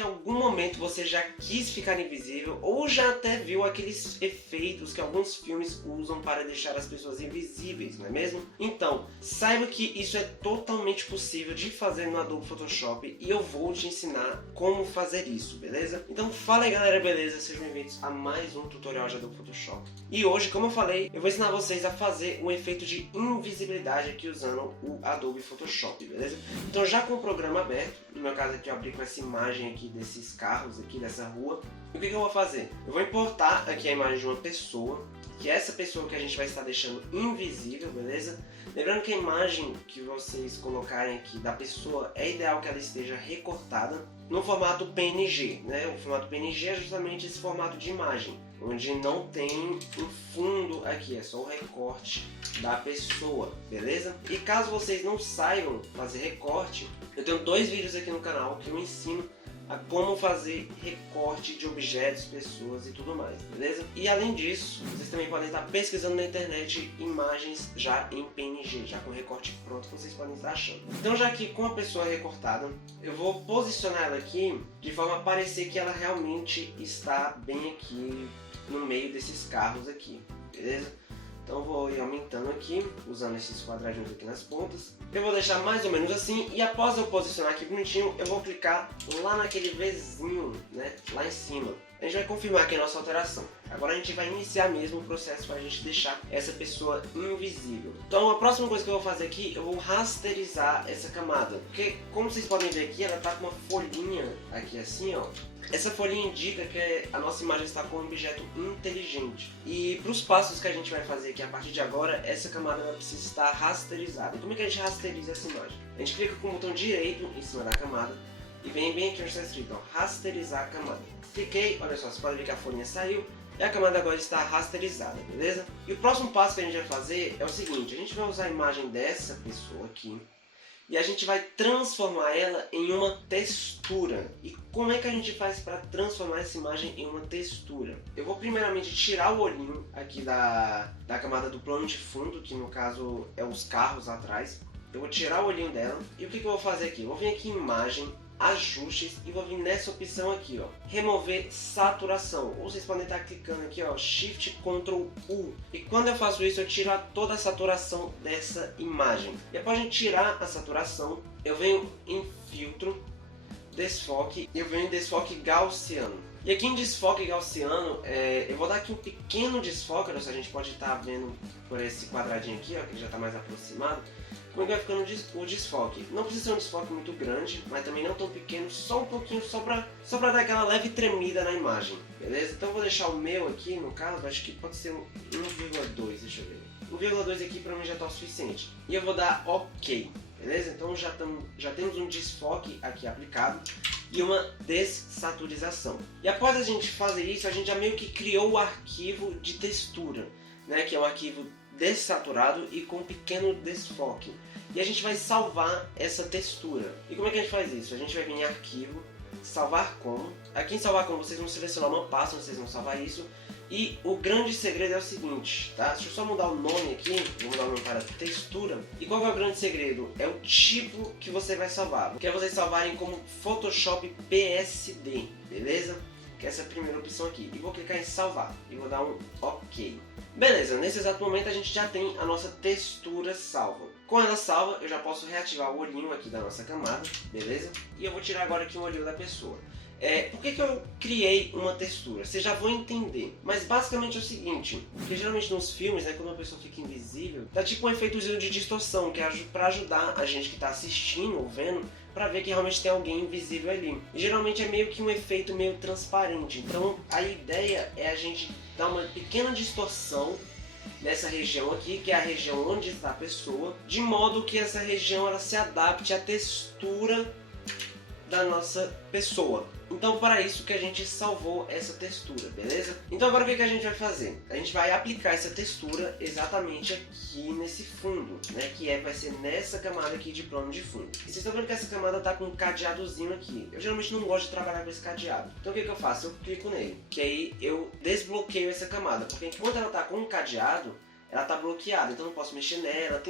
que em algum momento você já quis ficar invisível ou já até viu aqueles efeitos que alguns filmes usam para deixar as pessoas invisíveis, não é mesmo? Então, saiba que isso é totalmente possível de fazer no Adobe Photoshop e eu vou te ensinar como fazer isso, beleza? Então fala aí galera, beleza? Sejam bem-vindos a mais um tutorial de Adobe Photoshop. E hoje, como eu falei, eu vou ensinar vocês a fazer um efeito de invisibilidade aqui usando o Adobe Photoshop, beleza? Então já com o programa aberto, no meu caso aqui eu abri com essa imagem aqui desses carros aqui, dessa rua. E o que eu vou fazer? Eu vou importar aqui a imagem de uma pessoa, que é essa pessoa que a gente vai estar deixando invisível, beleza? Lembrando que a imagem que vocês colocarem aqui da pessoa é ideal que ela esteja recortada no formato PNG, né? O formato PNG é justamente esse formato de imagem, onde não tem um fundo aqui, é só o recorte da pessoa, beleza? E caso vocês não saibam fazer recorte, eu tenho 2 vídeos aqui no canal que eu ensino a como fazer recorte de objetos, pessoas e tudo mais, beleza? E além disso, vocês também podem estar pesquisando na internet imagens já em PNG, já com recorte pronto, que vocês podem estar achando. Então já aqui com a pessoa recortada, eu vou posicionar ela aqui de forma a parecer que ela realmente está bem aqui no meio desses carros aqui, beleza? Então eu vou ir aumentando aqui, usando esses quadradinhos aqui nas pontas. Eu vou deixar mais ou menos assim e após eu posicionar aqui bonitinho, eu vou clicar lá naquele Vzinho, né, lá em cima. A gente vai confirmar aqui a nossa alteração. Agora a gente vai iniciar mesmo o processo para a gente deixar essa pessoa invisível. Então a próxima coisa que eu vou fazer aqui, eu vou rasterizar essa camada. Porque como vocês podem ver aqui, ela tá com uma folhinha aqui assim, ó. Essa folhinha indica que a nossa imagem está com um objeto inteligente. E para os passos que a gente vai fazer aqui a partir de agora, essa camada ela precisa estar rasterizada. Como é que a gente rasteriza essa imagem? A gente clica com o botão direito em cima da camada e vem bem aqui onde está escrito, ó, rasterizar a camada. Cliquei, olha só, você pode ver que a folhinha saiu e a camada agora está rasterizada, beleza? E o próximo passo que a gente vai fazer é o seguinte, a gente vai usar a imagem dessa pessoa aqui e a gente vai transformar ela em uma textura. E como é que a gente faz para transformar essa imagem em uma textura? Eu vou primeiramente tirar o olhinho aqui da camada do plano de fundo, que no caso é os carros atrás. Eu vou tirar o olhinho dela e o que eu vou fazer aqui? Eu vou vir aqui em imagem, ajustes e vou vir nessa opção aqui, ó, remover saturação. Ou vocês podem estar clicando aqui, ó, Shift Ctrl U. E quando eu faço isso, eu tiro toda a saturação dessa imagem. E após a gente tirar a saturação, eu venho em filtro, desfoque e eu venho em desfoque gaussiano. E aqui em desfoque gaussiano, eu vou dar aqui um pequeno desfoque, a gente pode estar vendo por esse quadradinho aqui, ó, que já está mais aproximado. Como é que vai ficando o desfoque? Não precisa ser um desfoque muito grande, mas também não tão pequeno, só um pouquinho, só pra dar aquela leve tremida na imagem, beleza? Então eu vou deixar o meu aqui, no caso, acho que pode ser um 1,2, deixa eu ver. 1,2 aqui pra mim já está o suficiente. E eu vou dar OK, beleza? Então já temos um desfoque aqui aplicado e uma dessaturização. E após a gente fazer isso, a gente já meio que criou o arquivo de textura, né? Que é um arquivo dessaturado e com um pequeno desfoque. E a gente vai salvar essa textura. E como é que a gente faz isso? A gente vai vir em arquivo, salvar como. Aqui em salvar como vocês vão selecionar uma pasta, vocês vão salvar isso. E o grande segredo é o seguinte, tá? Deixa eu só mudar o nome aqui, vou mudar o nome para textura. E qual é o grande segredo? É o tipo que você vai salvar. Que é vocês salvarem como Photoshop PSD, beleza? Que é essa primeira opção aqui. E vou clicar em salvar e vou dar um OK. Beleza, nesse exato momento a gente já tem a nossa textura salva. Com ela salva, eu já posso reativar o olhinho aqui da nossa camada, beleza? E eu vou tirar agora aqui o olhinho da pessoa. Por que eu criei uma textura? Vocês já vão entender. Mas basicamente é o seguinte, porque geralmente nos filmes, né, quando uma pessoa fica invisível, dá tipo um efeitozinho de distorção, que é para ajudar a gente que está assistindo ou vendo, para ver que realmente tem alguém invisível ali. E geralmente é meio que um efeito meio transparente. Então a ideia é a gente dar uma pequena distorção nessa região aqui, que é a região onde está a pessoa, de modo que essa região ela se adapte à textura da nossa pessoa. Então para isso que a gente salvou essa textura, beleza? Então agora o que a gente vai fazer? A gente vai aplicar essa textura exatamente aqui nesse fundo, né? Que vai ser nessa camada aqui de plano de fundo. E vocês estão vendo que essa camada tá com um cadeadozinho aqui. Eu geralmente não gosto de trabalhar com esse cadeado. Então o que eu faço? Eu clico nele, que aí eu desbloqueio essa camada. Porque enquanto ela tá com um cadeado, ela tá bloqueada, então eu não posso mexer nela,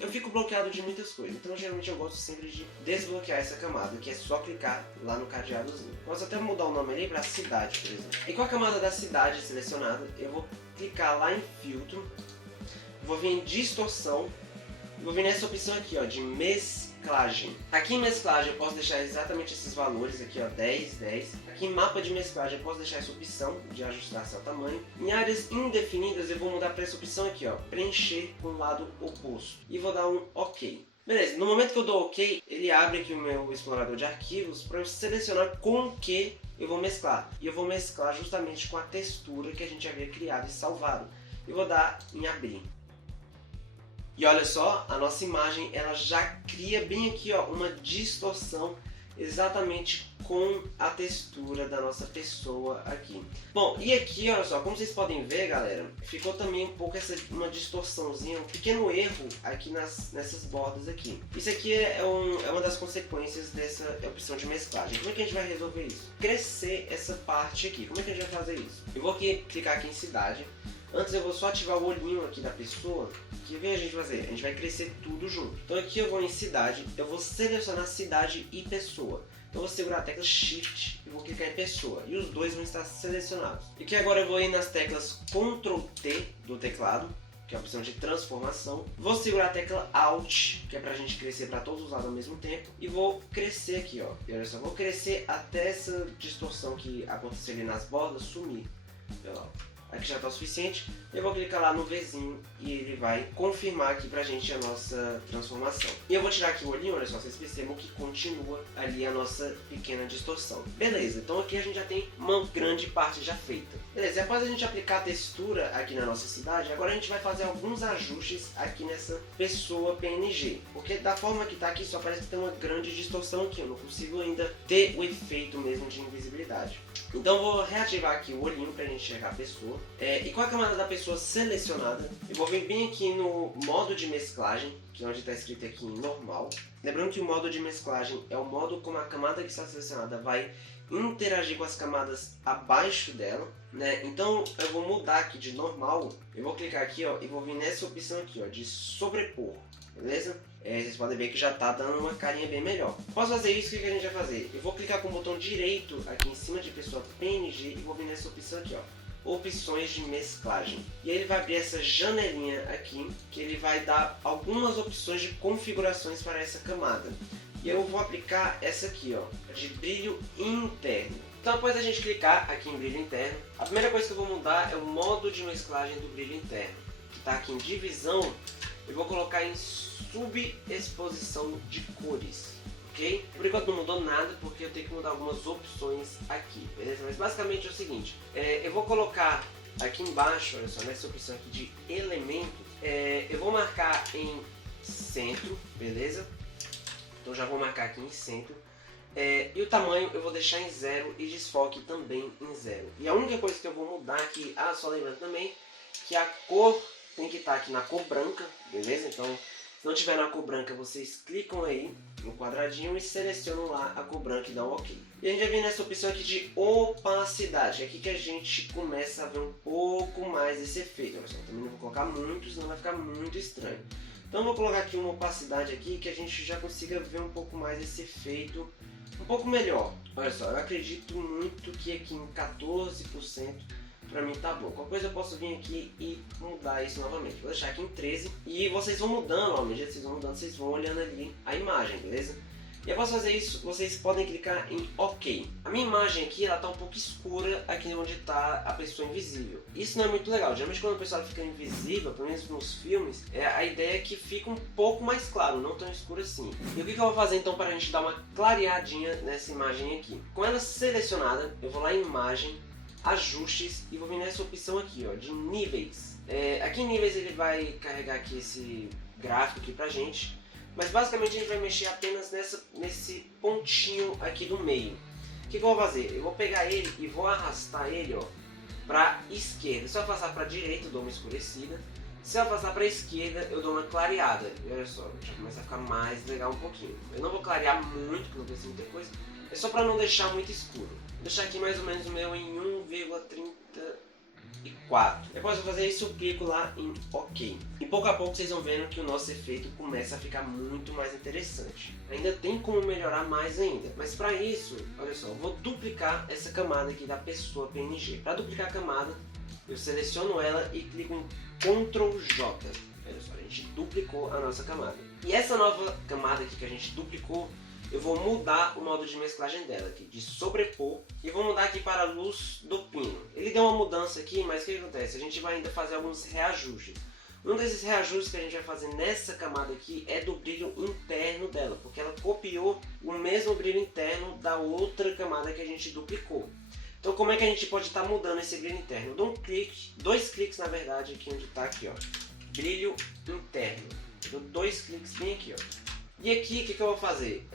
eu fico bloqueado de muitas coisas, então geralmente eu gosto sempre de desbloquear essa camada, que é só clicar lá no cadeadozinho. Posso até mudar o nome ali para cidade, por exemplo. E com a camada da cidade selecionada, eu vou clicar lá em filtro, vou vir em distorção, vou vir nessa opção aqui, ó, de mesclagem. Aqui em mesclagem eu posso deixar exatamente esses valores aqui, ó, 10, 10. Aqui em mapa de mesclagem eu posso deixar essa opção de ajustar seu tamanho. Em áreas indefinidas eu vou mudar para essa opção aqui, ó, preencher com o lado oposto. E vou dar um OK. Beleza, no momento que eu dou OK, ele abre aqui o meu explorador de arquivos para eu selecionar com o que eu vou mesclar. E eu vou mesclar justamente com a textura que a gente havia criado e salvado. Eu vou dar em abrir. E olha só, a nossa imagem ela já cria bem aqui, ó, uma distorção exatamente com a textura da nossa pessoa aqui. Bom, e aqui, olha só, como vocês podem ver, galera, ficou também um pouco uma distorçãozinha, um pequeno erro aqui nessas bordas aqui. Isso aqui é uma das consequências dessa opção de mesclagem. Como é que a gente vai resolver isso? Crescer essa parte aqui. Como é que a gente vai fazer isso? Eu vou clicar aqui em cidade. Antes eu vou só ativar o olhinho aqui da pessoa. O que vem a gente fazer? A gente vai crescer tudo junto. Então aqui eu vou em cidade, eu vou selecionar cidade e pessoa. Então eu vou segurar a tecla Shift e vou clicar em pessoa. E os dois vão estar selecionados. E aqui agora eu vou ir nas teclas Ctrl T do teclado, que é a opção de transformação. Vou segurar a tecla Alt, que é pra gente crescer para todos os lados ao mesmo tempo. E vou crescer aqui, ó. E olha só, vou crescer até essa distorção que aconteceu ali nas bordas sumir. Olha lá. Aqui já está o suficiente, eu vou clicar lá no Vzinho e ele vai confirmar aqui pra gente a nossa transformação. E eu vou tirar aqui o olhinho, olha só, vocês percebam que continua ali a nossa pequena distorção. Beleza, então aqui a gente já tem uma grande parte já feita. Beleza, e após a gente aplicar a textura aqui na nossa cidade, agora a gente vai fazer alguns ajustes aqui nessa pessoa PNG. Porque da forma que está aqui só parece que tem uma grande distorção aqui, eu não consigo ainda ter o efeito mesmo de invisibilidade. Então eu vou reativar aqui o olhinho para a gente enxergar a pessoa. E com a camada da pessoa selecionada, eu vou vir bem aqui no modo de mesclagem, que é onde está escrito aqui em normal. Lembrando que o modo de mesclagem é o modo como a camada que está selecionada vai interagir com as camadas abaixo dela, né? Então eu vou mudar aqui de normal, eu vou clicar aqui, ó, e vou vir nessa opção aqui, ó, de sobrepor, beleza? Vocês podem ver que já está dando uma carinha bem melhor. Posso fazer isso, o que a gente vai fazer? Eu vou clicar com o botão direito aqui em cima de pessoa PNG e vou vir nessa opção aqui, ó, opções de mesclagem. E aí ele vai abrir essa janelinha aqui, que ele vai dar algumas opções de configurações para essa camada. E eu vou aplicar essa aqui, ó, de brilho interno. Então após a gente clicar aqui em brilho interno, a primeira coisa que eu vou mudar é o modo de mesclagem do brilho interno, que está aqui em divisão. Eu vou colocar em subexposição de cores, ok? Por enquanto não mudou nada, porque eu tenho que mudar algumas opções aqui, beleza? Mas basicamente é o seguinte, eu vou colocar aqui embaixo, olha só, nessa opção aqui de elementos, eu vou marcar em centro, beleza? Então já vou marcar aqui em centro. E o tamanho eu vou deixar em 0 e desfoque também em 0. E a única coisa que eu vou mudar aqui, só lembrando também, que a cor tem que estar aqui na cor branca, beleza? Então, se não tiver na cor branca, vocês clicam aí no quadradinho e selecionam lá a cor branca e dão OK. E a gente vai vir nessa opção aqui de opacidade. É aqui que a gente começa a ver um pouco mais esse efeito. Olha só, também não vou colocar muito, senão vai ficar muito estranho. Então, eu vou colocar aqui uma opacidade aqui que a gente já consiga ver um pouco mais esse efeito um pouco melhor. Olha só, eu acredito muito que aqui em 14% pra mim tá bom. Qualquer coisa eu posso vir aqui e mudar isso novamente. Vou deixar aqui em 13 e vocês vão mudando, ó, à medida que vocês vão mudando, vocês vão olhando ali a imagem, beleza? E após fazer isso, vocês podem clicar em OK. A minha imagem aqui, ela tá um pouco escura aqui onde está a pessoa invisível. Isso não é muito legal. Geralmente quando a pessoa fica invisível, pelo menos nos filmes, a ideia é que fica um pouco mais claro, não tão escuro assim. E o que eu vou fazer então para a gente dar uma clareadinha nessa imagem aqui? Com ela selecionada, eu vou lá em imagem, ajustes e vou vir nessa opção aqui, ó, de níveis. Aqui em níveis ele vai carregar aqui esse gráfico aqui pra gente. Mas basicamente a gente vai mexer apenas nesse pontinho aqui do meio. O que eu vou fazer? Eu vou pegar ele e vou arrastar ele, ó, para esquerda. Se eu afastar para a direita, eu dou uma escurecida. Se eu afastar para a esquerda, eu dou uma clareada. E olha só, já começa a ficar mais legal um pouquinho. Eu não vou clarear muito, porque não precisa muita coisa. É só para não deixar muito escuro. Vou deixar aqui mais ou menos o meu em 1,34. 4. Depois de eu fazer isso, eu clico lá em OK. E pouco a pouco vocês vão vendo que o nosso efeito começa a ficar muito mais interessante. Ainda tem como melhorar mais ainda, mas para isso, olha só, eu vou duplicar essa camada aqui da pessoa PNG. Para duplicar a camada, eu seleciono ela e clico em Ctrl J. Olha só, a gente duplicou a nossa camada. E essa nova camada aqui que a gente duplicou, eu vou mudar o modo de mesclagem dela aqui, de sobrepor, e vou mudar aqui para a luz do pino. Ele deu uma mudança aqui, mas o que acontece? A gente vai ainda fazer alguns reajustes. Um desses reajustes que a gente vai fazer nessa camada aqui é do brilho interno dela, porque ela copiou o mesmo brilho interno da outra camada que a gente duplicou. Então como é que a gente pode estar mudando esse brilho interno? Eu dou um clique, 2 cliques na verdade, aqui onde está aqui, ó, brilho interno. Eu dou 2 cliques bem aqui, ó. E aqui, o que eu vou fazer?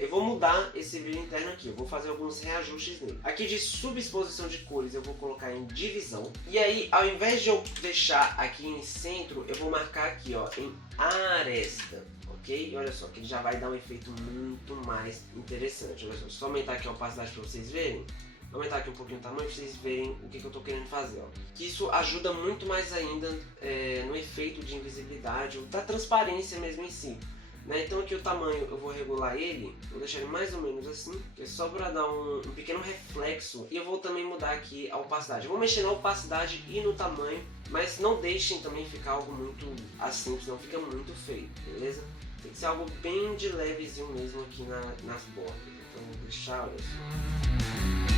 Eu vou mudar esse brilho interno aqui, eu vou fazer alguns reajustes nele. Aqui de subexposição de cores eu vou colocar em divisão. E aí, ao invés de eu deixar aqui em centro, eu vou marcar aqui, ó, em aresta. Ok? E olha só, que ele já vai dar um efeito muito mais interessante. Olha só aumentar aqui a opacidade para vocês verem. Vou aumentar aqui um pouquinho o tamanho para vocês verem o que eu estou querendo fazer. Ó. Que isso ajuda muito mais ainda no efeito de invisibilidade, ou da transparência mesmo em si. Então aqui o tamanho eu vou regular ele, vou deixar ele mais ou menos assim, que é só para dar um pequeno reflexo. E eu vou também mudar aqui a opacidade. Eu vou mexer na opacidade e no tamanho, mas não deixem também ficar algo muito assim, senão fica muito feio, beleza? Tem que ser algo bem de levezinho mesmo aqui nas bordas. Então vou deixar, olha só.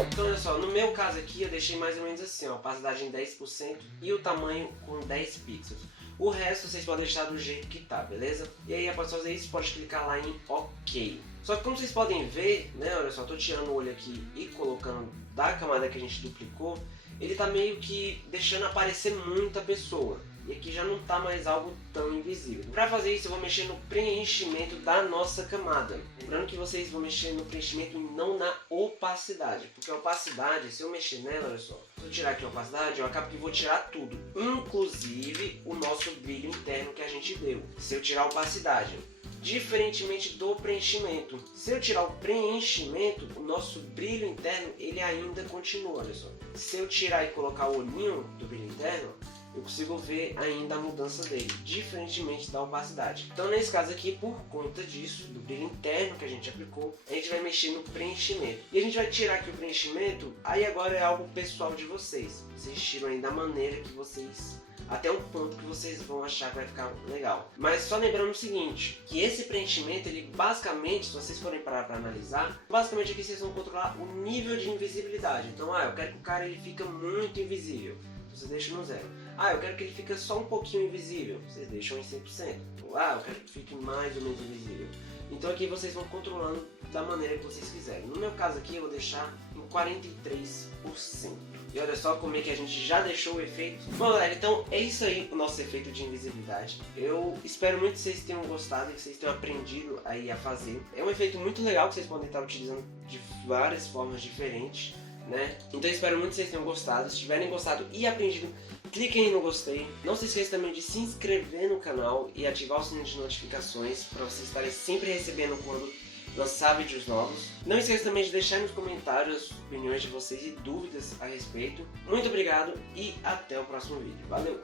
Então olha só, no meu caso aqui eu deixei mais ou menos assim, ó, a opacidade em 10% e o tamanho com 10 pixels. O resto vocês podem deixar do jeito que tá, beleza? E aí após fazer isso, pode clicar lá em OK. Só que como vocês podem ver, né, olha só, tô tirando o olho aqui e colocando da camada que a gente duplicou, ele tá meio que deixando aparecer muita pessoa. E aqui já não está mais algo tão invisível. Para fazer isso eu vou mexer no preenchimento da nossa camada. Lembrando que vocês vão mexer no preenchimento e não na opacidade. Porque a opacidade, se eu mexer nela, olha só. Se eu tirar aqui a opacidade, eu acabo que vou tirar tudo. Inclusive o nosso brilho interno que a gente deu. Se eu tirar a opacidade. Diferentemente do preenchimento. Se eu tirar o preenchimento, o nosso brilho interno ele ainda continua, olha só. Se eu tirar e colocar o olhinho do brilho interno, eu consigo ver ainda a mudança dele, diferentemente da opacidade. Então nesse caso aqui, por conta disso, do brilho interno que a gente aplicou, a gente vai mexer no preenchimento. E a gente vai tirar aqui o preenchimento, aí agora é algo pessoal de vocês. Vocês tiram aí da maneira que vocês... até um ponto que vocês vão achar que vai ficar legal. Mas só lembrando o seguinte, que esse preenchimento, ele basicamente, se vocês forem parar para analisar, basicamente aqui vocês vão controlar o nível de invisibilidade. Então, eu quero que o cara ele fica muito invisível. Vocês deixam no 0. Eu quero que ele fique só um pouquinho invisível. Vocês deixam em 100%. Eu quero que fique mais ou menos invisível. Então aqui vocês vão controlando da maneira que vocês quiserem. No meu caso aqui eu vou deixar em 43%. E olha só como é que a gente já deixou o efeito. Bom galera, então é isso aí o nosso efeito de invisibilidade. Eu espero muito que vocês tenham gostado e que vocês tenham aprendido aí a fazer. É um efeito muito legal que vocês podem estar utilizando de várias formas diferentes, né? Então eu espero muito que vocês tenham gostado. Se tiverem gostado e aprendido, cliquem aí no gostei. Não se esqueça também de se inscrever no canal e ativar o sininho de notificações para vocês estarem sempre recebendo quando lançar vídeos novos. Não esqueça também de deixar nos comentários as opiniões de vocês e dúvidas a respeito. Muito obrigado e até o próximo vídeo. Valeu!